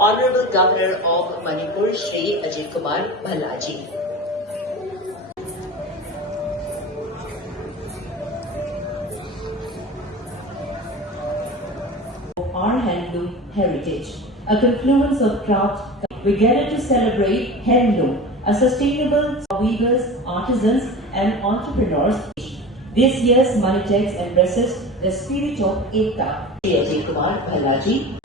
Honorable Governor of Manipur, Shri Ajit Kumar Bhallaji. Our handloom heritage, a confluence of craft. We gather to celebrate handloom, a sustainable weavers, artisans, and entrepreneurs. This year's MANITEX embraces the spirit of Ekta. Shri Ajit Kumar Bhallaji.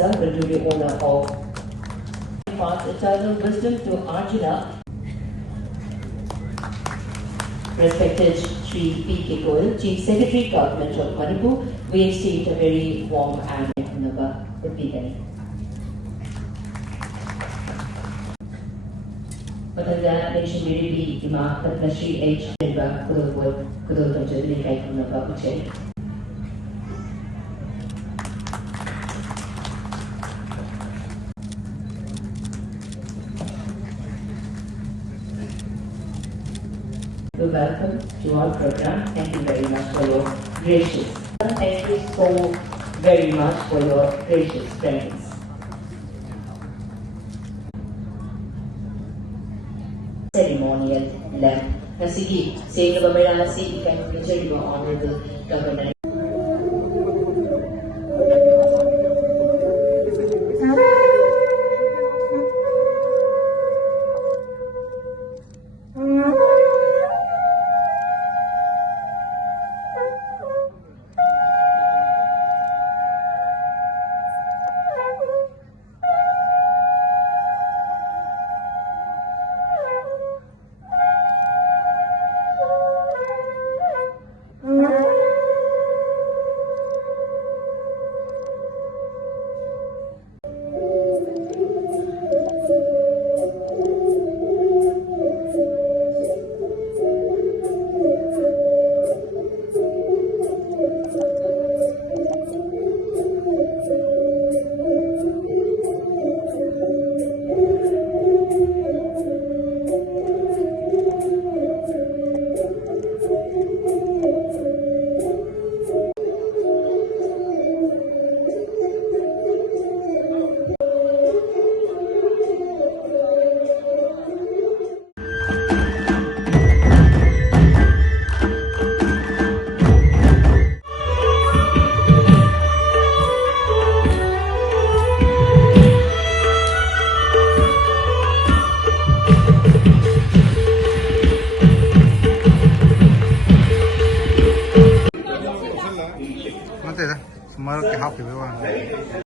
Will do the honor of imparts eternal wisdom to Arjuna. Respected Shri P.K. Goyal, Chief Secretary, Government of Manipur, we extend a very warm and number would be there. Matanda Nation Diri Ima Shri H. Denver Kudol Tajali Kai Number Uche. Welcome to our program. Thank you very much for your gracious. Thank you so very much for your gracious presence. Ceremonial lamp. Nasigi, saying about Merasi, can you your honorable governor? Nó thế đó, mà cái học thì phải